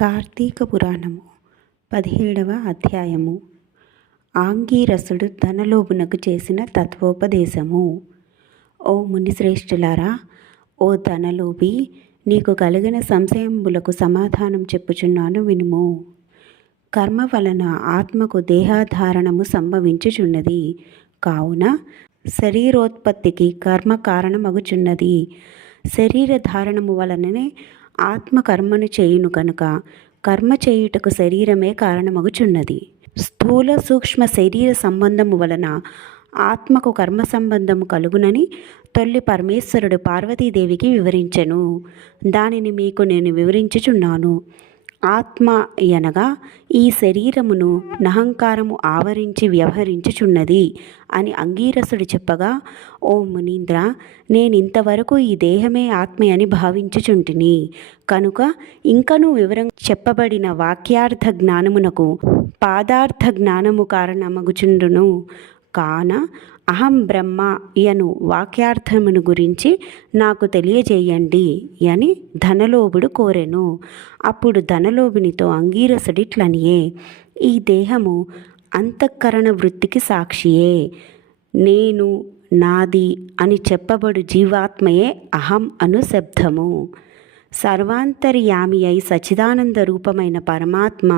కార్తీక పురాణము 17వ అధ్యాయము. ఆంగీరసుడు ధనలోభునకు చేసిన తత్వోపదేశము. ఓ మునిశ్రేష్ఠులారా, ఓ ధనలోభి, నీకు కలిగిన సంశయంబులకు సమాధానం చెప్పుచున్నాను వినుము. కర్మ వలన ఆత్మకు దేహధారణము సంభవించుచున్నది. కావున శరీరోత్పత్తికి కర్మ కారణమగుచున్నది. శరీర ధారణము వలననే ఆత్మ కర్మను చేయును కనుక కర్మ చేయుటకు శరీరమే కారణమగుచున్నది. స్థూల సూక్ష్మ శరీర సంబంధము వలన ఆత్మకు కర్మ సంబంధము కలుగునని తొల్లి పరమేశ్వరుడు పార్వతీదేవికి వివరించెను. దానిని మీకు నేను వివరించుచున్నాను. ఆత్మ అనగా ఈ శరీరమును నహంకారము ఆవరించి వ్యవహరించుచున్నది అని అంగీరసుడు చెప్పగా, ఓ మునీంద్ర, నేనింతవరకు ఈ దేహమే ఆత్మ అని భావించుచుంటిని కనుక ఇంకనూ వివరం చెప్పబడిన వాక్యార్థ జ్ఞానమునకు పాదార్థ జ్ఞానము కారణమగుచుండును. కాన అహం బ్రహ్మ యను వాక్యార్థమును గురించి నాకు తెలియజేయండి అని ధనలోభుడు కోరెను. అప్పుడు ధనలోభునితో అంగీరసుడిట్లనియే, ఈ దేహము అంతఃకరణ వృత్తికి సాక్షియే. నేను, నాది అని చెప్పబడు జీవాత్మయే అహం అను శబ్దము. సర్వాంతర్యామి అయి సచిదానంద రూపమైన పరమాత్మ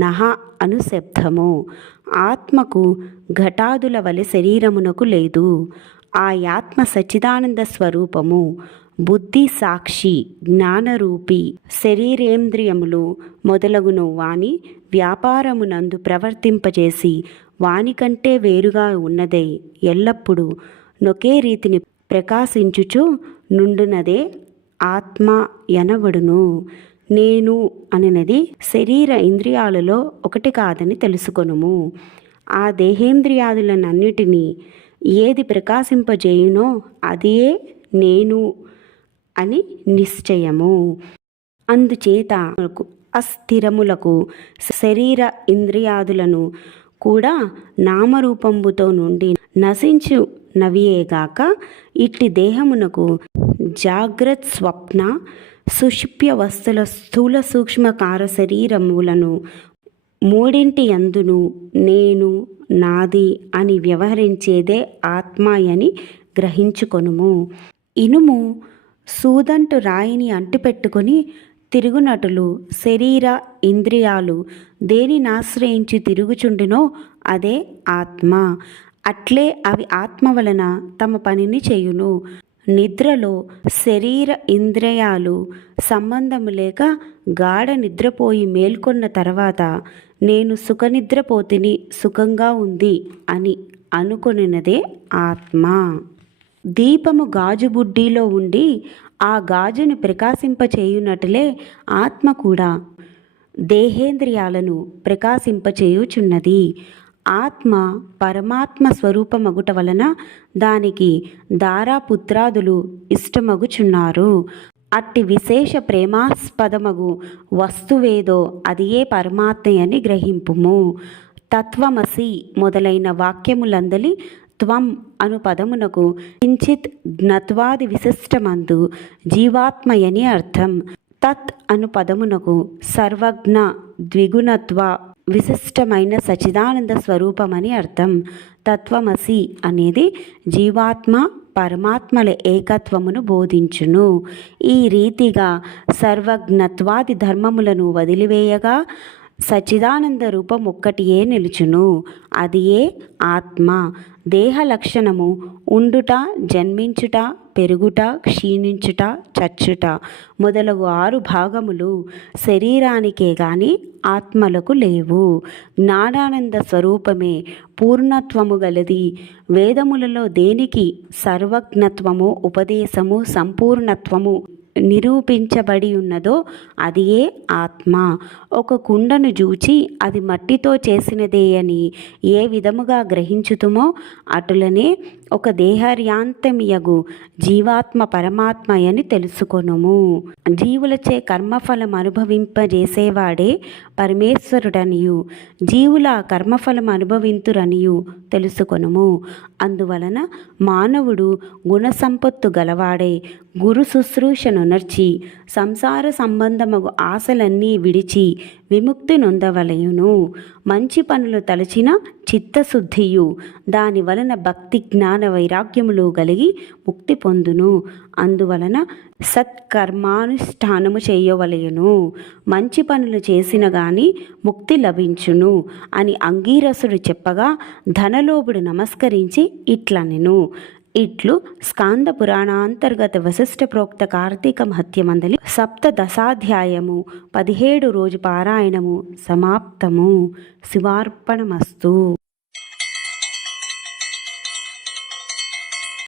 నహ అను శబ్దము. ఆత్మకు ఘటాదుల వలె శరీరమునకు లేదు. ఆ ఆత్మ సచ్చిదానంద స్వరూపము. బుద్ధి సాక్షి, జ్ఞానరూపి శరీరేంద్రియములు మొదలగును వాని వ్యాపారమునందు ప్రవర్తింపజేసి వానికంటే వేరుగా ఉన్నదై ఎల్లప్పుడూ నొకే రీతిని ప్రకాశించుచు నుండునదే ఆత్మ ఎనబడును. నేను అనినది శరీర ఇంద్రియాలలో ఒకటి కాదని తెలుసుకొనుము. ఆ దేహేంద్రియాదులనన్నిటినీ ఏది ప్రకాశింపజేయునో అదే నేను అని నిశ్చయము. అందుచేత అస్థిరములకు శరీర ఇంద్రియాదులను కూడా నామరూపంబుతో నుండి నశించు నవియేగాక ఇట్టి దేహమునకు జాగ్రత్ స్వప్న సుషుప్య వస్తుల స్థూల సూక్ష్మకార శరీరములను మూడింటి యందును నేను, నాది అని వ్యవహరించేదే ఆత్మ అని గ్రహించుకొనుము. ఇనుము సూదంటు రాయిని అంటిపెట్టుకొని తిరుగునటులు శరీర ఇంద్రియాలు దేనినాశ్రయించి తిరుగుచుండునో అదే ఆత్మ. అట్లే అవి ఆత్మ వలన తమ పనిని చేయును. నిద్రలో శరీర ఇంద్రియాలు సంబంధము లేక గాఢ నిద్రపోయి మేల్కొన్న తర్వాత నేను సుఖనిద్రపోతిని, సుఖంగా ఉంది అని అనుకొనినదే ఆత్మ. దీపము గాజు బుడ్డిలో ఉండి ఆ గాజును ప్రకాశింపచేయునట్లే ఆత్మ కూడా దేహేంద్రియాలను ప్రకాశింపచేయుచున్నది. ఆత్మ పరమాత్మ స్వరూపమగుట వలన దానికి దారాపుత్రాదులు ఇష్టమగుచున్నారు. అట్టి విశేష ప్రేమాస్పదమగు వస్తువేదో అది ఏ పరమాత్మ అని గ్రహింపుము. తత్వమసి మొదలైన వాక్యములందలి త్వం అను పదమునకు కించిత్ జ్ఞత్వాది విశిష్టమందు జీవాత్మయని అర్థం. తత్ అను పదమునకు సర్వజ్ఞ ద్విగుణత్వ విశిష్టమైన సచిదానంద స్వరూపమని అర్థం. తత్వమసి అనేది జీవాత్మ పరమాత్మల ఏకత్వమును బోధించును. ఈ రీతిగా సర్వజ్ఞత్వాది ధర్మములను వదిలివేయగా సచిదానంద రూపం ఒక్కటియే నిలుచును. అది ఏ ఆత్మ. దేహ లక్షణము ఉండుట, జన్మించుట, పెరుగుట, క్షీణించుట, చచ్చుట మొదలగు 6 భాగములు శరీరానికే గాని ఆత్మలకు లేవు. జ్ఞానానంద స్వరూపమే పూర్ణత్వము గలది. వేదములలో దేనికి సర్వజ్ఞత్వము, ఉపదేశము, సంపూర్ణత్వము నిరూపించబడి ఉన్నదో అది ఏ ఆత్మ. ఒక కుండను జూచి అది మట్టితో చేసినదే అని ఏ విధముగా గ్రహించుతుమో అటులనే ఒక దేహర్యాంతమియగు జీవాత్మ పరమాత్మయని తెలుసుకొనుము. జీవులచే కర్మఫలం అనుభవింపజేసేవాడే పరమేశ్వరుడనియు జీవుల కర్మఫలం అనుభవింతురనియు తెలుసుకొనుము. అందువలన మానవుడు గుణసంపత్తు గలవాడై గురు శుశ్రూషను నర్చి సంసార సంబంధమగు ఆశలన్నీ విడిచి విముక్తి నొందవలయును. మంచి పనులు తలచిన చిత్తశుద్ధియు దాని వలన భక్తి జ్ఞాన వైరాగ్యములు కలిగి ముక్తి పొందును. అందువలన సత్కర్మానుష్ఠానము చేయవలయును. మంచి పనులు చేసిన గాని ముక్తి లభించును అని అంగీరసుడు చెప్పగా ధనలోభుడు నమస్కరించి ఇట్లనెను. ఇట్లు స్కాంద పురాణాంతర్గత వశిష్ఠ ప్రోక్త కార్తీక మహత్యమందలి సప్తదశాధ్యాయము 17 రోజు పారాయణము సమాప్తము. శివార్పణమస్తు.